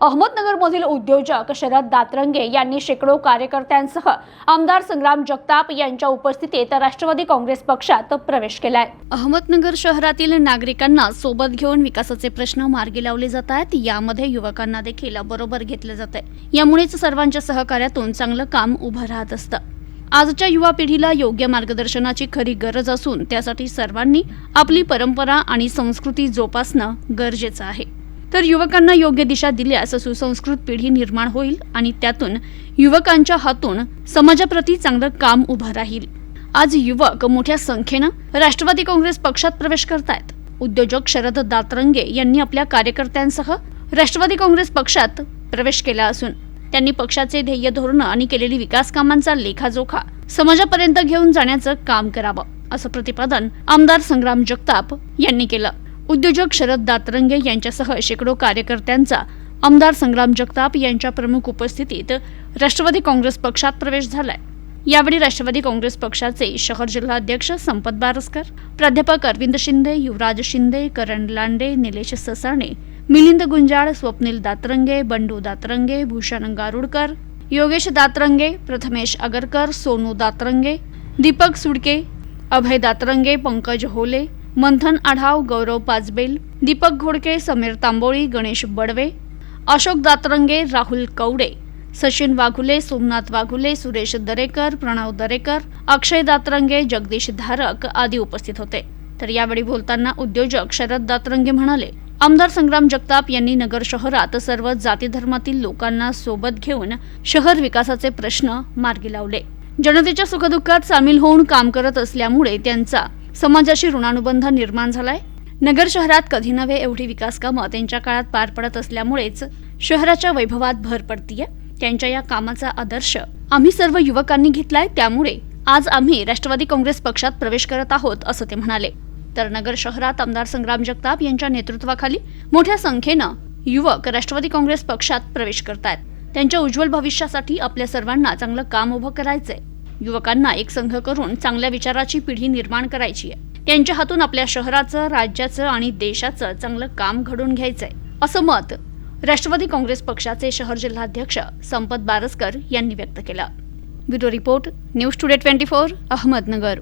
अहमदनगरमधील उद्योजक शरद दातरंगे यांनी शेकडो कार्यकर्त्यांसह आमदार संग्राम जगताप यांच्या उपस्थितीत राष्ट्रवादी काँग्रेस पक्षात प्रवेश केलाय. अहमदनगर शहरातील नागरिकांना सोबत घेऊन विकासाचे प्रश्न मार्गी लावले जात आहेत. यामध्ये युवकांना देखील बरोबर घेतले जाते यामुळेच सर्वांच्या सहकार्यातून चांगलं काम उभं राहत असतं. आजच्या युवा पिढीला योग्य मार्गदर्शनाची खरी गरज असून त्यासाठी सर्वांनी आपली परंपरा आणि संस्कृती जोपासणं गरजेचं आहे. तर युवकांना योग्य दिशा दिल्यास सुसंस्कृत पिढी निर्माण होईल आणि त्यातून युवकांच्या हातून समाजाप्रती चांगलं काम उभं राहील. आज युवक मोठ्या संख्येनं राष्ट्रवादी काँग्रेस पक्षात प्रवेश करतायत. उद्योजक शरद दातरंगे यांनी आपल्या कार्यकर्त्यांसह राष्ट्रवादी काँग्रेस पक्षात प्रवेश केला असून त्यांनी पक्षाचे ध्येय धोरणं आणि केलेली विकास कामांचा लेखाजोखा समाजापर्यंत घेऊन जाण्याचं काम करावं असं प्रतिपादन आमदार संग्राम जगताप यांनी केलं. उद्योजक शरद दातरंगे यांच्यासह शेकडो कार्यकर्त्यांचा आमदार संग्राम जगताप यांच्या प्रमुख उपस्थितीत राष्ट्रवादी काँग्रेस पक्षात प्रवेश झालाय. यावेळी राष्ट्रवादी काँग्रेस पक्षाचे शहर जिल्हाध्यक्ष संपत बारसकर प्राध्यापक अरविंद शिंदे युवराज शिंदे करण लांडे निलेश ससाणे मिलिंद गुंजाळ स्वप्नील दातरंगे बंडू दातरंगे भूषण गारुडकर योगेश दातरंगे प्रथमेश अगरकर सोनू दातरंगे दीपक सुडके अभय दातरंगे पंकज होले मंथन आढाव गौरव पाचबेल दीपक घोडके समीर तांबोळी गणेश बडवे अशोक दातरंगे राहुल कवडे सचिन वाघुले सोमनाथ वाघुले सुरेश दरेकर प्रणव दरेकर अक्षय दातरंगे जगदीश धारक आदी उपस्थित होते. तर यावेळी बोलताना उद्योजक शरद दातरंगे म्हणाले आमदार संग्राम जगताप यांनी नगर शहरात सर्व जाती धर्मातील लोकांना सोबत घेऊन शहर विकासाचे प्रश्न मार्गी लावले. जनतेच्या सुखदुःखात सामील होऊन काम करत असल्यामुळे त्यांचा समाजाशी ऋणानुबंध निर्माण झालाय. नगर शहरात कधी नव्हे एवढी विकास कामं त्यांच्या काळात पार पडत असल्यामुळेच शहराच्या वैभवात भर पडतीये. त्यांच्या या कामाचा आदर्श आम्ही सर्व युवकांनी घेतलाय. त्यामुळे आज आम्ही राष्ट्रवादी काँग्रेस पक्षात प्रवेश करत आहोत असं ते म्हणाले. तर नगर शहरात आमदार संग्राम जगताप यांच्या नेतृत्वाखाली मोठ्या संख्येनं युवक राष्ट्रवादी काँग्रेस पक्षात प्रवेश करतायत. त्यांच्या उज्ज्वल भविष्यासाठी आपल्या सर्वांना चांगलं काम उभं करायचंय. युवकांना एक संघ करून चांगल्या विचाराची पिढी निर्माण करायची आहे. त्यांच्या हातून आपल्या शहराचं राज्याचं आणि देशाचं चांगलं काम घडून घ्यायचंय. असं मत राष्ट्रवादी काँग्रेस पक्षाचे शहर जिल्हाध्यक्ष संपत बारसकर यांनी व्यक्त केलं. Bureau report news today twenty four Ahmednagar.